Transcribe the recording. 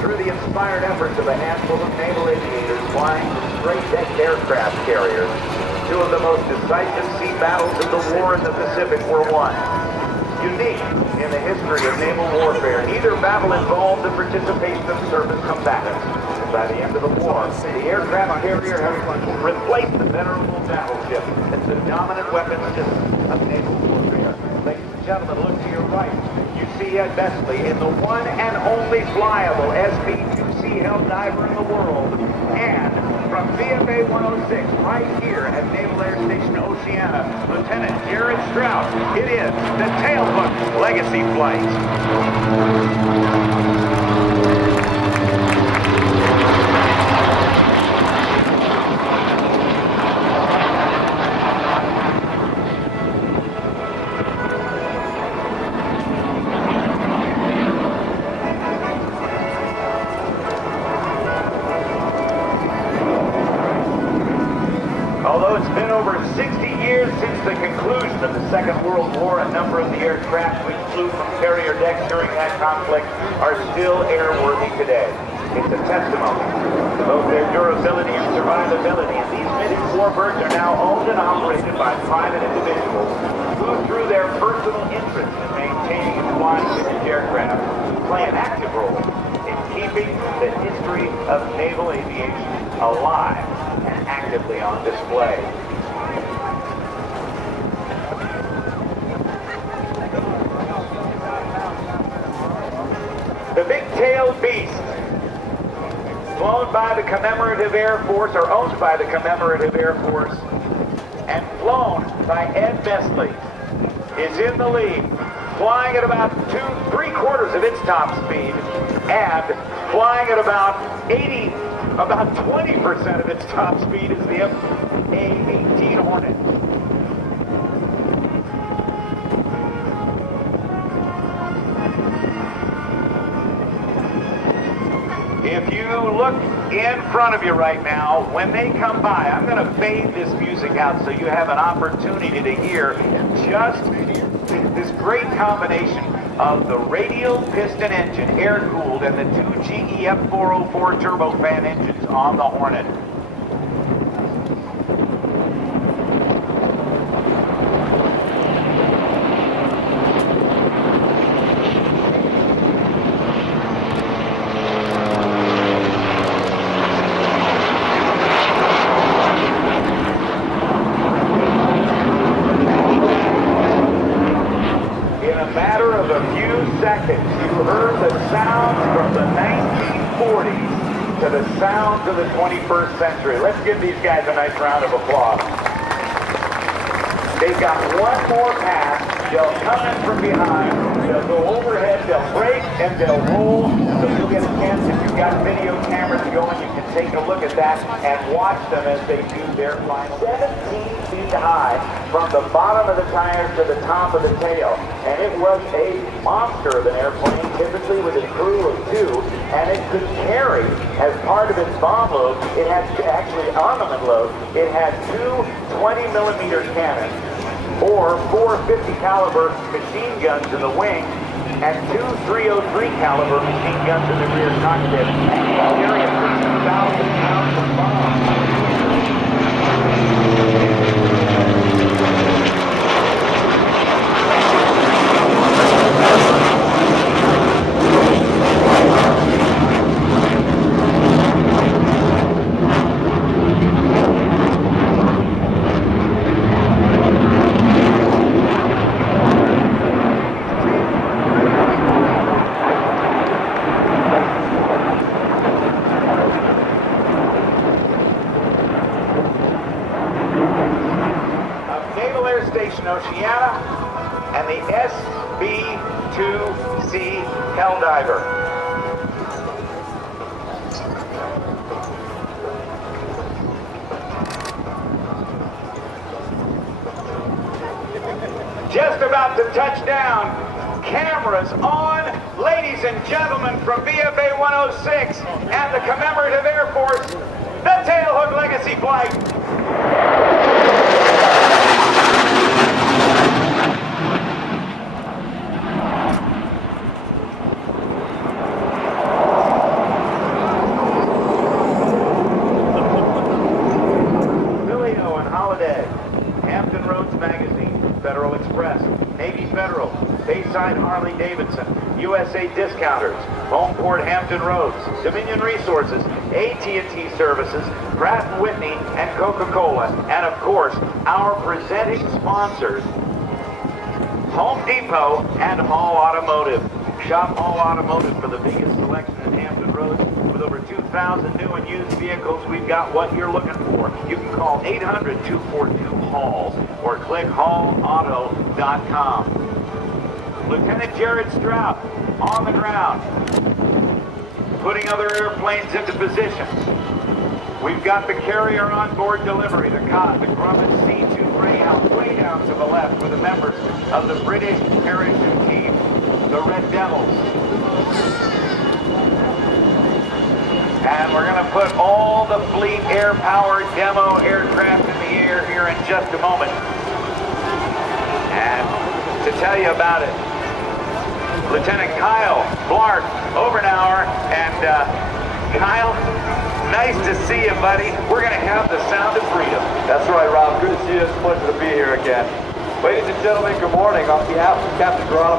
through the inspired efforts of a handful of naval aviators flying straight-decked aircraft carriers, two of the most decisive sea battles of the war in the Pacific were won. Unique in the history of naval warfare, neither battle involved the participation of surface combatants. By the end of the war, the aircraft carrier has replaced the venerable battleship as the dominant weapon system of naval warfare. Ladies and gentlemen, look to your right. You see Ed Besley in the one and only flyable SB2C Helldiver in the world. And from VFA 106, right here at Naval Air Station Oceana, Lieutenant Jared Strout, it is the Tailhook Legacy Flight. Although it's been over 60 years since the conclusion of the Second World War, a number of the aircraft which flew from carrier decks during that conflict are still airworthy today. It's a testimony to both their durability and survivability, and these vintage warbirds are now owned and operated by private individuals who, through their personal interest in maintaining and flying vintage aircraft, play an active role in keeping the history of naval aviation alive and actively on display. The big-tailed beast, flown by the Commemorative Air Force, or owned by the Commemorative Air Force, and flown by Ed Besley, is in the lead, flying at about 3/4 of its top speed, and flying at about 20% of its top speed is the A-18C Hornet. If you look in front of you right now, when they come by, I'm going to fade this music out so you have an opportunity to hear just this great combination of the radial piston engine, air-cooled, and the two GE F404 turbofan engines on the Hornet. Seconds, you heard the sounds from the 1940s to the sounds of the 21st century. Let's give these guys a nice round of applause. They've got one more pass. They'll come in from behind. They'll go overhead. They'll brake and they'll roll. So you'll get a chance, if you've got video cameras going, you can take a look at that and watch them as they do their flying. 17 feet high from the bottom of the tires to the top of the tail. And it was a monster of an airplane, typically with a crew of 2, and it could carry, as part of its bomb load, it had actually armament load, it had 2 20mm cannons, or 4 50 caliber machine guns in the wing, and 2 303 caliber machine guns in the rear cockpit, and carry a 1,000 pounds of bombs. Oceana and the SB2C Helldiver. Just about to touch down. Cameras on. Ladies and gentlemen, from VFA 106 and the Commemorative Air Force, the Tailhook Legacy Flight. Harley-Davidson, USA Discounters, Homeport Hampton Roads, Dominion Resources, A-18C Services, Pratt & Whitney, and Coca-Cola. And of course, our presenting sponsors, Home Depot and Hall Automotive. Shop Hall Automotive for the biggest selection in Hampton Roads. With over 2,000 new and used vehicles, we've got what you're looking for. You can call 800-242-HALL or click hallauto.com. Lieutenant Jared Strout on the ground, putting other airplanes into position. We've got the carrier on board delivery, the Grumman C-2 Greyhound, way down to the left with the members of the British parachute team, the Red Devils. And we're going to put all the fleet air-powered demo aircraft in the air here in just a moment. And to tell you about it, Lieutenant Kyle Blark Overnauer, and Kyle, nice to see you, buddy. We're going to have the sound of freedom. That's right, Rob. Good to see you. It's a pleasure to be here again. Ladies and gentlemen, good morning. On behalf of Captain Geronimo